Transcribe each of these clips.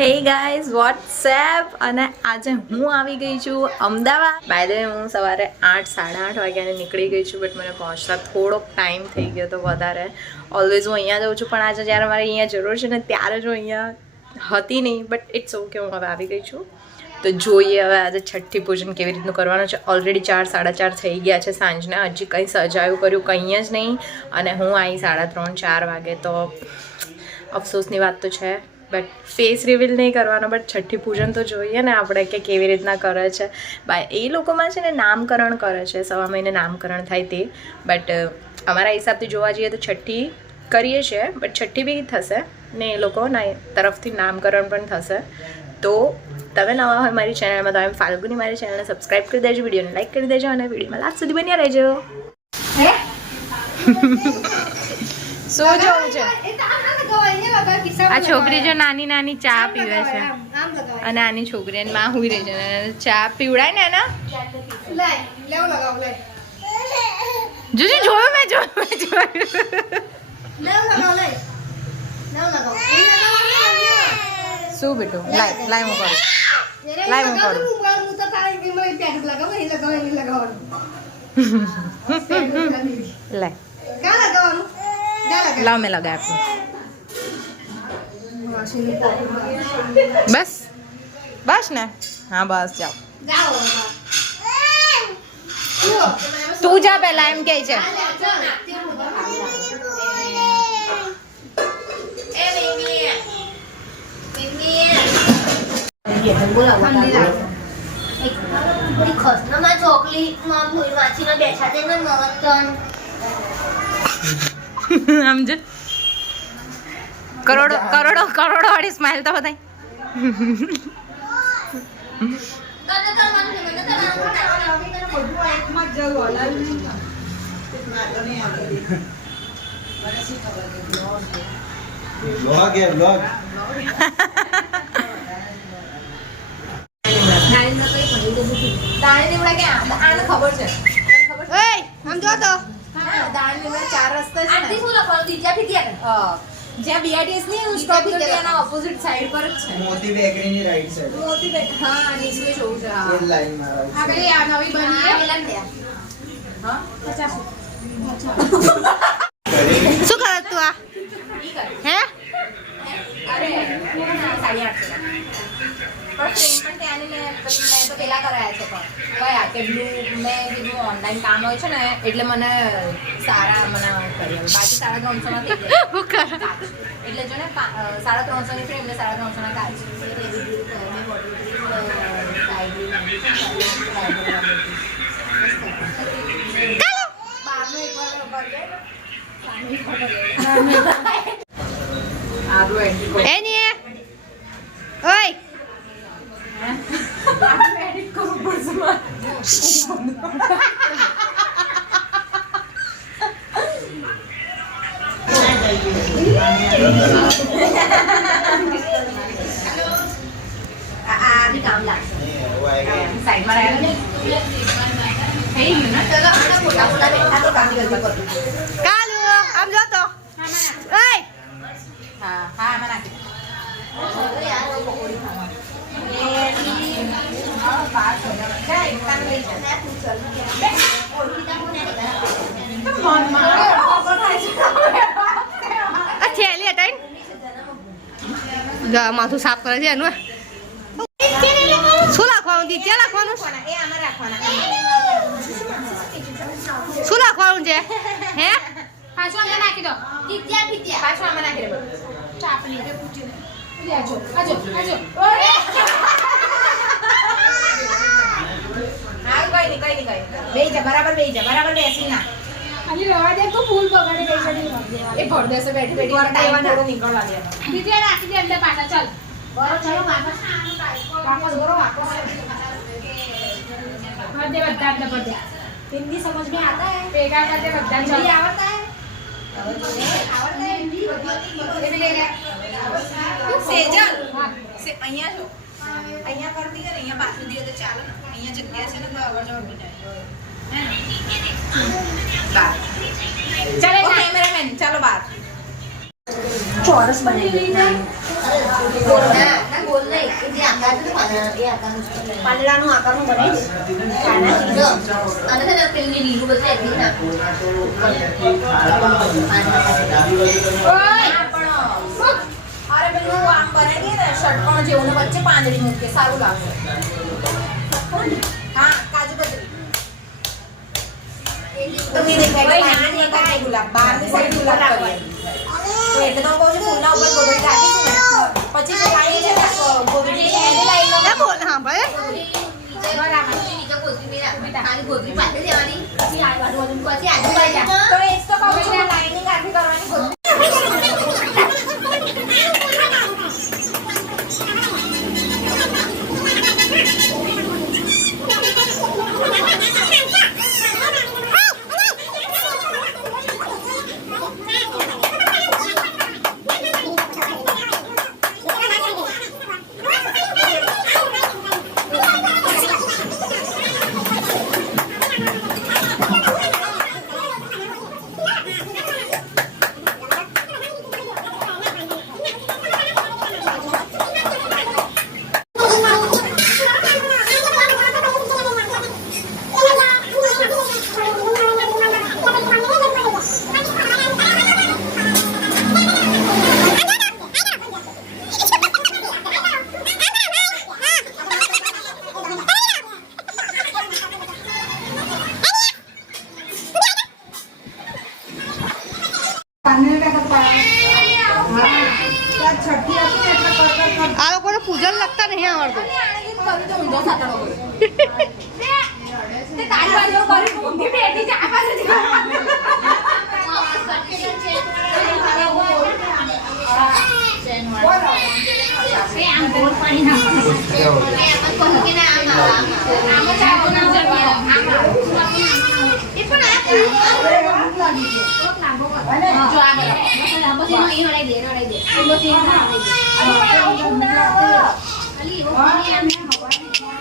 Hey guys WhatsApp અને આજે હું આવી ગઈ છું અમદાવાદ. બાય ધ વે હું સવારે 8 સાડા 8 વાગ્યાને નીકળી ગઈ છું, બટ મને પહોંચતા થોડોક ટાઈમ થઈ ગયો તો વધારે. ઓલવેઝ હું અહીંયા જાઉં છું, પણ આજે જ્યારે મારે અહીંયા જરૂર છે ને ત્યારે જો અહીંયા હતી નહીં, બટ ઇટ્સ ઓકે, હું હવે આવી ગઈ છું. તો જોઈએ હવે આજે છઠ્ઠી પૂજન કેવી રીતનું કરવાનું છે. ઓલરેડી 4 સાડા 4 થઈ ગયા છે સાંજના, હજી કંઈ સજાયું કર્યું કંઈ જ નહીં, અને હું આવી 3:30 4 વાગે. તો અફસોસની વાત તો છે, બટ ફેસ રિવીલ નહીં કરવાનો, બટ છઠ્ઠી પૂજન તો જોઈએ ને આપણે કે કેવી રીતના કરે છે. બાય એ લોકોમાં છે ને નામકરણ કરે છે, 1.5 મહિને નામકરણ થાય તે. બટ અમારા હિસાબથી જોવા જઈએ તો છઠ્ઠી કરીએ છીએ, બટ છઠ્ઠી બી થશે ને એ લોકોના તરફથી નામકરણ પણ થશે. તો તમે નવા હોય મારી ચેનલમાં તો ફાલ્ગુની મારી ચેનલને સબસ્ક્રાઈબ કરી દેજો, વિડીયોને લાઈક કરી દેજો અને વિડીયોમાં લાસ્ટ સુધી બન્યા રહેજો. શું જોવું છે? આ છોકરી જો નાની નાની ચા પીવે છે અને આની છોકરી માં હુઈ રહી છે, ચા પીવડાય ને એના જોજો. જોયું મેં શું બેટું લાઈ હું કરું લાય લાવ મેં લગાય આપું. બસ બસ ને, હા બસ જાઓ. તું જા પહેલા, એમ કે છે. સમજ કરોડો કરોડો કરોડો વાળી સ્માઈલ તો બધાય. ખબર છે ચાર રસ્તા છે જ્યાં બીઆરટીએસ ની સ્ટોપ છે એના ઓપોઝિટ સાઈડ પર જ છે. મોતી બેકરી ની રાઈટ સાઈડ. મોતી બેકરી, હા નીચે જોઉં છે. હા એ લાઈન માં આપણે આ નવી બની છે પેલા ને. હા 50. શું કરે તું આ? હે અરે 8:30 પણ ત્યાંની મેં તો પેલા કરાયા છે, પણ કયા કે બ્લુ મેં કીધું ઓનલાઈન કામ હોય છે ને એટલે મને સારા મને કરી બાકી 350 માં થઈ જાય. એટલે જો ને 350 ની ફ્રેમ એટલે 350 ના કાચ. માથું સાફ કરે છે એનું. શું લખવાનું? ત્યાં લખવાનું શું લખવાનું છે? હે પાછું આમાં નાખી દો. પાછું આમાં નાખી દો. ચાપલી રે પૂછી લે. આજો આજો આજો. હા કઈ નહીં બેઈ જા, બરાબર બેઈ જા, બરાબર બેસી ના. અલી રવા દે તો ફૂલ બગાડી દઈ છે. એ ભરદેસે બેઠી બેઠી ટાઈમ થોડો નીકળ લાગે. બીજે રાખી દે અંદર પાછા. ચાલ બરો ચલો વાપસ બરો વાપસ कर दे बद्दा अंदर पड़ गया. हिंदी समझ में आता है? पेगा कर दे बद्दा. हिंदी आवड़ता है? आवड़ता है हिंदी? ये भी ले गया सेजल से અહીંયા જો અહીંયા કરતી છે ને અહીંયા પાછું દીએ તો ચાલે ને, પણ અહીંયા જગ્યા છે ને તો અવર જવર બી જાય હે ને. બાર ચાલે કેમેરામેન ચાલો બાર ચોરસ બનાવી દે. ના ના પાંદડાનું આકારનું બનાવી અને પેલી લીલું બધું એટલી નાખું. અરે પેલું આમ બનાવી દઈએ ને ષટકોણ જેવું ને વચ્ચે પાંદડી મૂકીએ સારું લાગશે. હા કાજુ કતરી તમને દેખાય નાની એકાદ ગુલાબ બહારની સાઈડ ગુલાબ કરીએ તો એટલે તો કહું છું ફૂલના ઉપર ગોદડી રાખીશું ને પછી જે લાઈન છે ને ગોદડી એની લાઈન ના બોલ. હા ભાઈ ગોદડી પાસે દેવાની પછી આજુબાજુ પછી આજુબાજુ તો એ જ તો કહું છું લાઈનિંગ આખી કરવાની ગોદડી. આ લોકોને પૂજન લગતા નહીં આવડતું.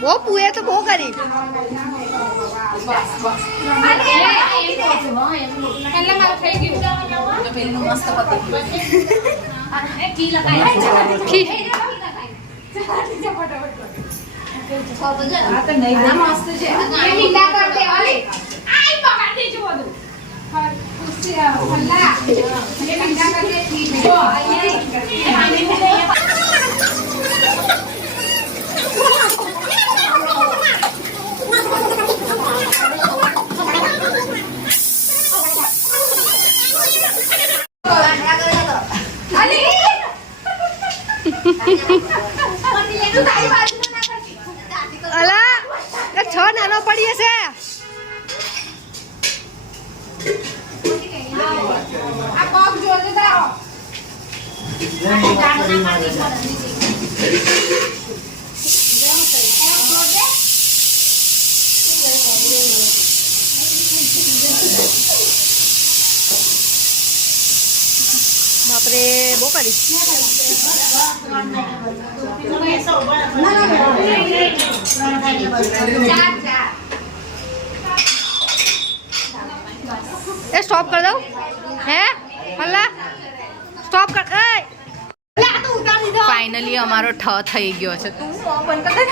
બહુ પુએ તો બહુ કરી અલા છ નાનો પડી હશે. આ કોક જોજે તારો બાપરે બહુ કરી એ સ્ટોપ કરી દઉં હે હલ્લા સ્ટોપ કર. ફાઇનલી અમારો ઠ થઈ ગયો છે. તું બંધ કર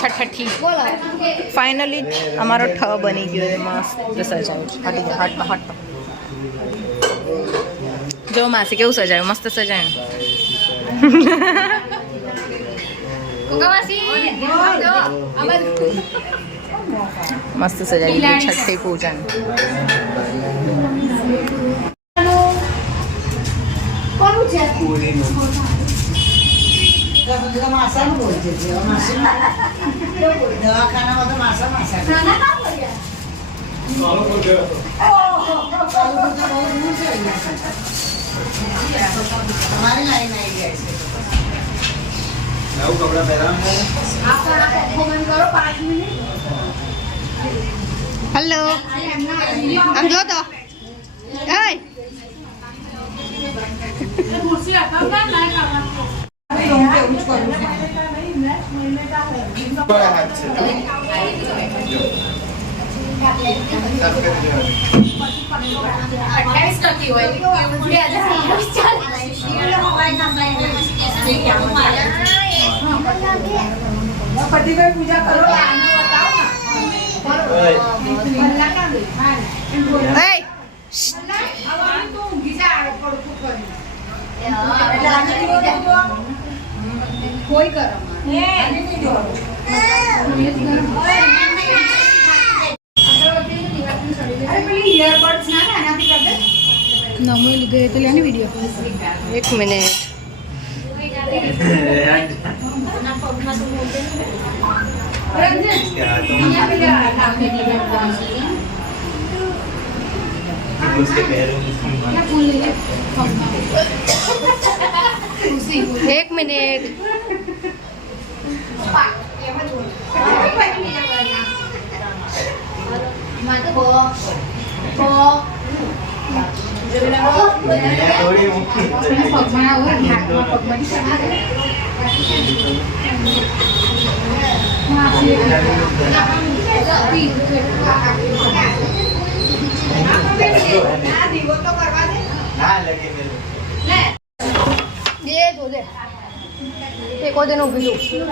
છઠ્ઠી ફાઇનલી અમારો ઠ બની ગયો છે. મસ્ત સજાયું છે. હટ હટ જો માસી કેવું સજાયું. મસ્ત સજાયું. મસ્ત સજાવી ગયું છઠ્ઠી પૂજન. હેલો આમ જો તો પૂજા કરો કોઈ કરો નમો લીધે તો લેની વિડીયો 1 મિનિટ उसके पैरों में 1 મિનિટ थोड़ी ना लगे मेरे ये दो दे एक और दिन ઊભી છું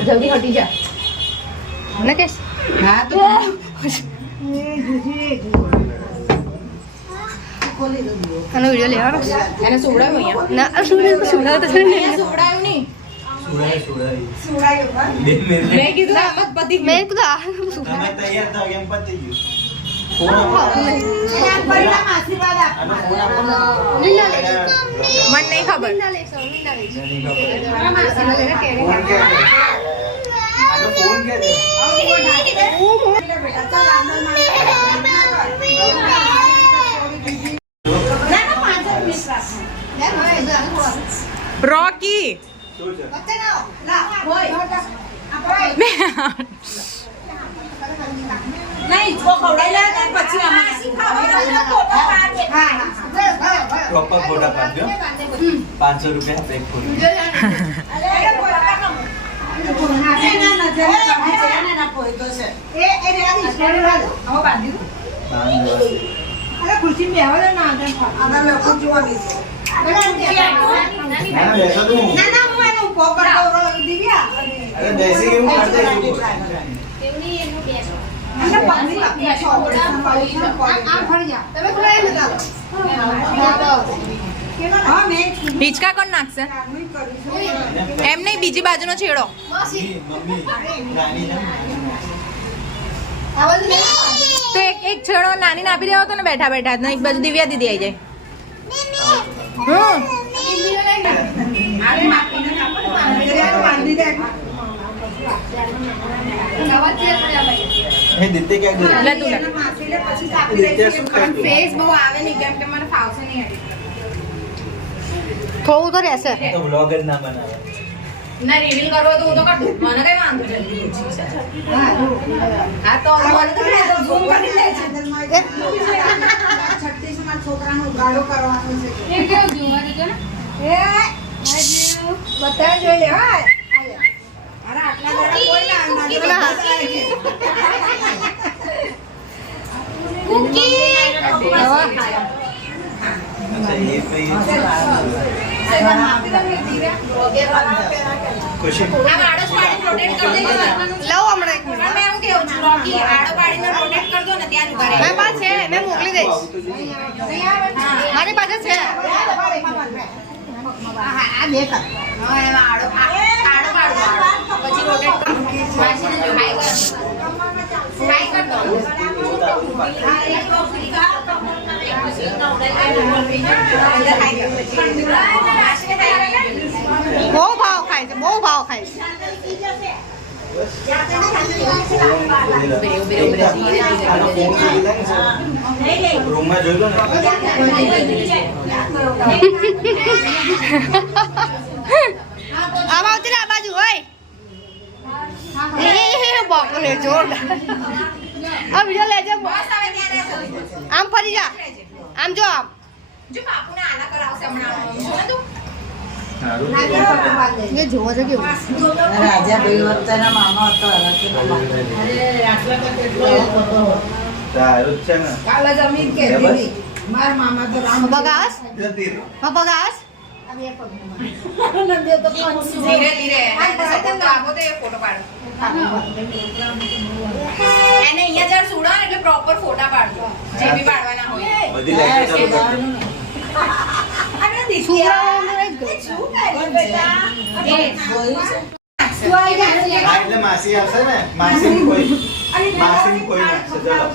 જલ્દી હટી જા મને કેસ હા તો આનો વિડિયો લેવાનો એને સોડાવ્યું અહીંયા ના સુડાવ તો નહીં સોડાયું નહીં सुड़ाई दिन में મેં કીધું આમ જ પતી ગયું. મેં કીધું આ તમે તૈયાર થાવ એમ પતી ગયું મને નહીં ખબર फोन क्या दे રોકી प्रॉपर फोटा पाड दो 500 रुपया पे एक फोटो अरे जैसे ही हम करते हैं હિંચકા કોણ નાખશે એમ નહીં બીજી બાજુનો છેડો मम्मी रानी ना તો એક છેડો નાનીને આપી દેવો તો ને બેઠા બેઠા ને એક બાજુ દિવ્યા દીદી આવી हे दित्ते क्या कर જાય લે તું લે ફેસ બહુ આવે નહીં કેમ કે મને ફાવશે નહીં થોડું તો રહેશે तो व्लॉगर ना बनावा ના રિવીલ કરવો તો હું તો કર દઉં મને કઈ વાંધો નથી હા તો ઝૂમ કરી લે છે 36 માં છોકરાનો ઉગાડો કરવાનો છે એ કેવું જોવા દીધો ને એ બધા જોઈ લે હા અરે આટલા બધા કોઈ ના ये पे खुशी લઉં હમણાં 1 મિનિટ મેં પાસે છે મેં મોકલી દઈશ મારી પાસે છે આ બે કર બહુ ભાવ ખાય છે બહુ ભાવ ખાય છે रूम में જોઈ લો ને આમ આવતી ને આ બાજુ હોય એ બાપ રે જોરદાર આ વિડિયો લેજે આમ ફરી જા આમ જો આમ જો બાપુને આના કરાવશે હમણાં સારું. એ જોવા છે કેવું રાજા ભાઈ વખતેના મામા હતો સારું જ છે ને. કાલે જમીન કે દીદી માર મામા તો રામ બગાસ જતી રહો. બગાસ ધીરે ધીરે આપો તો એ ફોટો પાડો એને અહીંયા જરા સુડા ને એટલે પ્રોપર ફોટા પાડજો જે બી પાડવાના હોય બધી લાઈટો ચાલુ કરજો. હા, એટલે માસી આવશે ને માસીની કોઈ નાખશે. ચલો.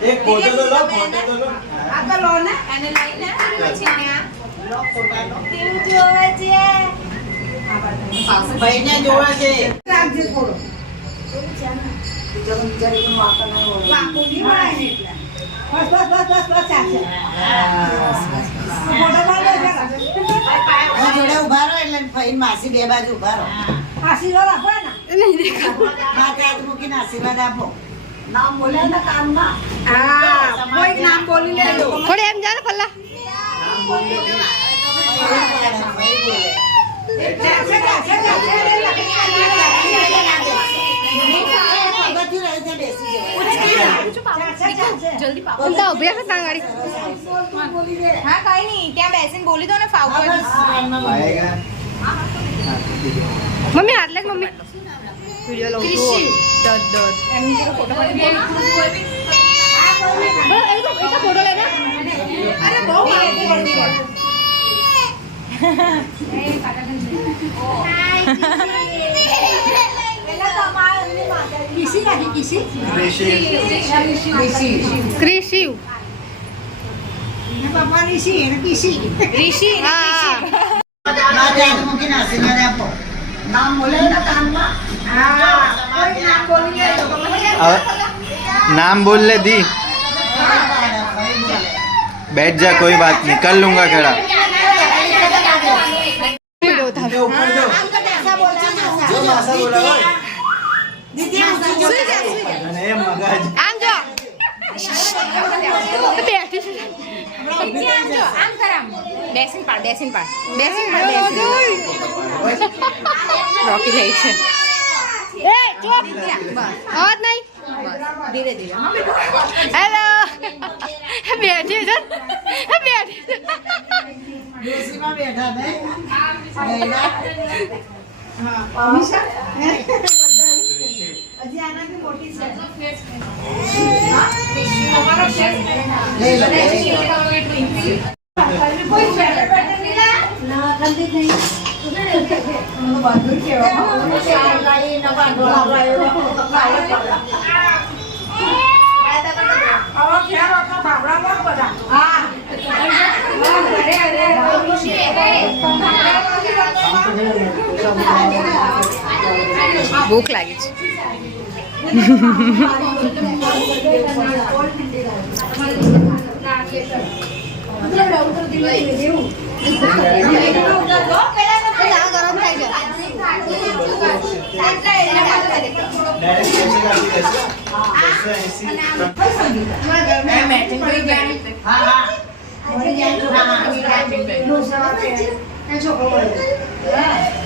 એક ફોટો તો લો, ફોટો તો લો. એને લઈને પછી ત્યાં ભાઈને જોવા છે જોડે ઉભા રહો એટલે ફઈ માસી બે બાજુ ઉભા રહો આશીર્વાદ આપો ને માથે હાથ મૂકીને આશીર્વાદ આપો નામ બોલે ને કાનમાં કોઈ નામ બોલી લેજો થોડે એમ જા ને પલ્લા નામ બોલી લો. જલ્દી પાપો ઉલટા ઉભી રહે ત્યાં ગાડી હા કઈ નહીં ત્યાં બેસીને બોલી દો ને ફાવતો આયેગા. હા, ઠીક છે. મમ્મી હાથ લે મમ્મી વિડિયો લઉં છું એમની જોડે ફોટો પાડી એ તો ફોટો લે ને અરે બહુ ક્રિશિવ ઋષિ હા માથે હાથ મૂકીને આશીર્વાદ આપો નામ બોલે ને કાનમાં કોઈ નામ બોલી લેજો नाम बोल ले दी. बैठ जा, कोई बात नहीं, कर लूंगा खड़ा. ऊपर जो मासा बोला भाई. અને એ મગજ. આમ જો બેઠી છે આમ કરામ બેસીને પાડ રોકી રહી છે એ ચૂપ અવાજ નહીં ધીરે ધીરે હેલો બેઠી છે બેઠી ડોસીમાં બેઠા બે હજી આનાથી મોટી છે કોઈ બેઠે બેઠે ના ખંડિત નહીં ભૂખ લાગી છે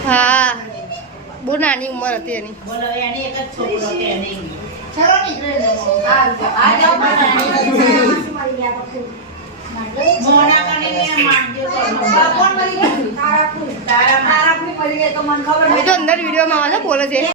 હા બહુ નાની ઉંમર હતી એની બોલો એની એક જ છોકરો કે એની મોડા કરીને માંડ્યો તો એ તો અંદર વિડીયોમાં આવે છે બોલે છે